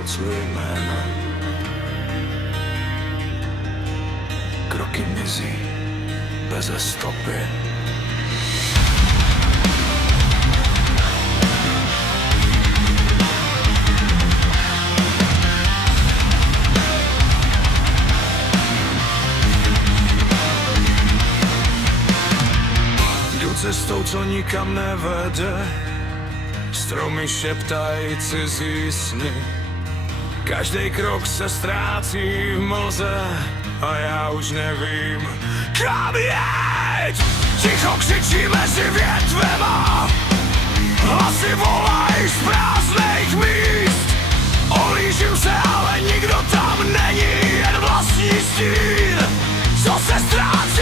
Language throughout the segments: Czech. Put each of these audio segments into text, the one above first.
pod svoje jméno. Kroky mizí beze stopy. Jdu cestou, co nikam nevede. Stromy šeptají cizí sny. Každý krok se ztrácí v mlze a já už nevím, kam jet. Ticho křičí mezi větvema, hlasy volají z prázdných míst. Ohlížím se, ale nikdo tam není, jen vlastní stín, co se ztrácí.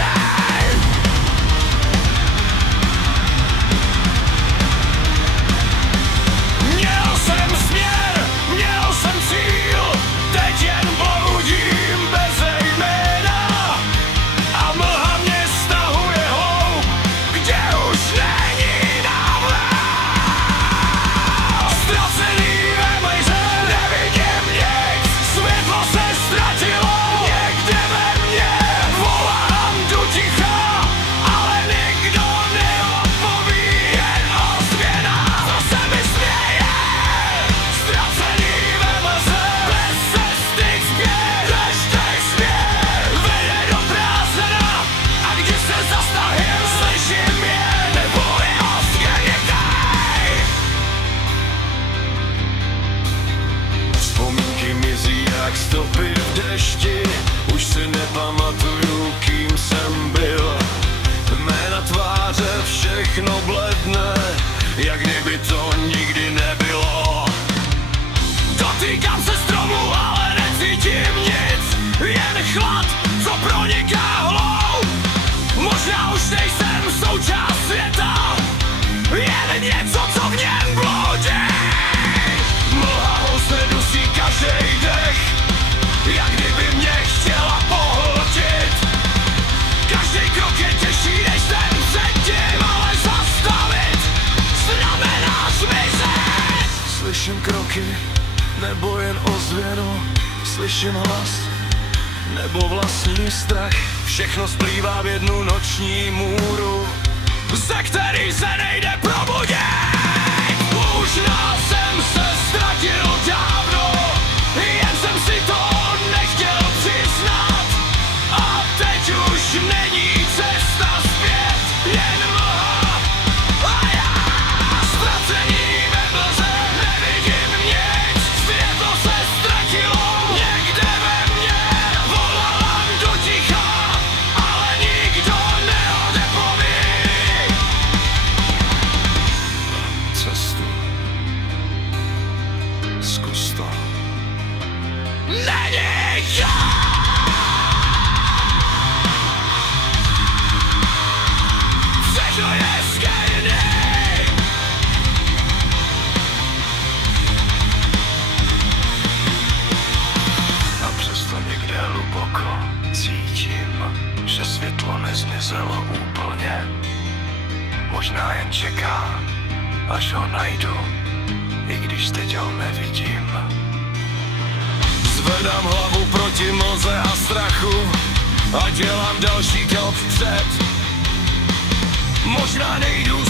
Stopy v dešti, už si nepamatuju, kým jsem byl. Jména, tváře, všechno bledne, jak kdyby to nikdy nebylo. Dotýkám se stromu, ale necítím nic, jen chlad, co proniká hloub. Možná už nejsem součást světa, jen něco, co v něm bloudí. Mlha housne dusí každej dech, jak kdyby mě chtěla pohltit. Každý krok je těžší než ten předtím, ale zastavit znamená zmizet. Slyším kroky, nebo jen ozvěnu, slyším hlas, nebo vlastní strach. Všechno splývá v jednu noční můru, ze který se nejde probudit. Možná jsem se ztratil dávno, jen jsem si to nechtěl přiznat. A teď už není cesta zpět, jen mlha a já ztracený ve mlze. Nevidím nic, světlo se ztratilo někde ve mně. Volám do ticha, ale nikdo neodepoví. Cestu, zkus to. Není všechno je skryté. A přesto někde hluboko cítím, že světlo nezmizelo úplně. Možná jen čeká, až ho najdu, i když teď ho nevidím. Zvedám hlavu proti mlze a strachu a dělám další krok vpřed. Možná nejdu